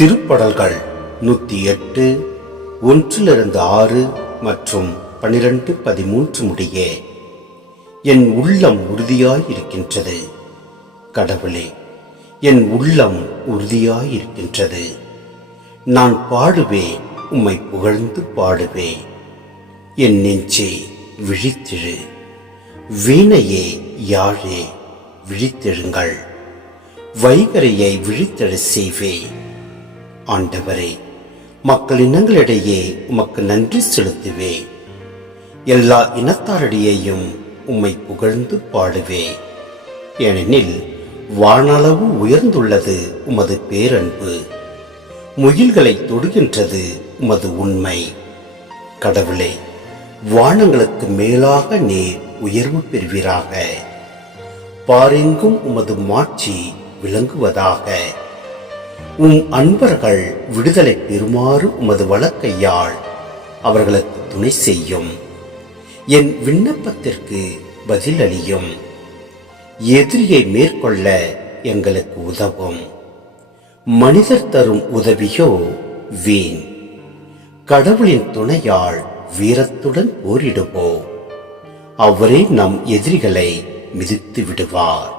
திருப்படல்கள் 108 1-6 மற்றும் 12-13 முடிய. என் உள்ளம் உறுதியாயிருக்கின்றது. கடவுளே, என் உள்ளம் உறுதியாயிருக்கின்றது. நான் பாடுவேன், உம்மை புகழ்ந்து பாடுவேன். என் நெஞ்சே விழித்திழு, வீணையே யாழே விழித்தெழுங்கள். வைகரையை விழித்தெழ செய்வேன். ஆண்டவரே, மக்கள் இனங்களிடையே உமக்கு நன்றி செலுத்துவேன். எல்லா இனத்தாரிடையேயும் உம்மை புகழ்ந்து பாடுவேன். ஏனெனில் வானளவு உயர்ந்துள்ளது உமது பேரன்பு, முகில்களை தொடுகின்றது உமது உண்மை. கடவுளே, வானங்களுக்கு மேலாக நீர் உயர்வு பெறுவீராக. பாரெங்கும் உமது மாட்சி விளங்குவதாக. உம் அன்பர்கள் விடுதலை பெறுமாறு உமது வலக்கையால் அவர்களுக்கு துணை செய்யும். என் விண்ணப்பத்திற்கு பதில் அளியும். எதிரியை மேற்கொள்ள எங்களுக்கு உதவும். மனிதர் தரும் உதவியோ வீண். கடவுளின் துணையால் வீரத்துடன் போரிடுவோம். அவரே நம் எதிரிகளை மிதித்து விடுவார்.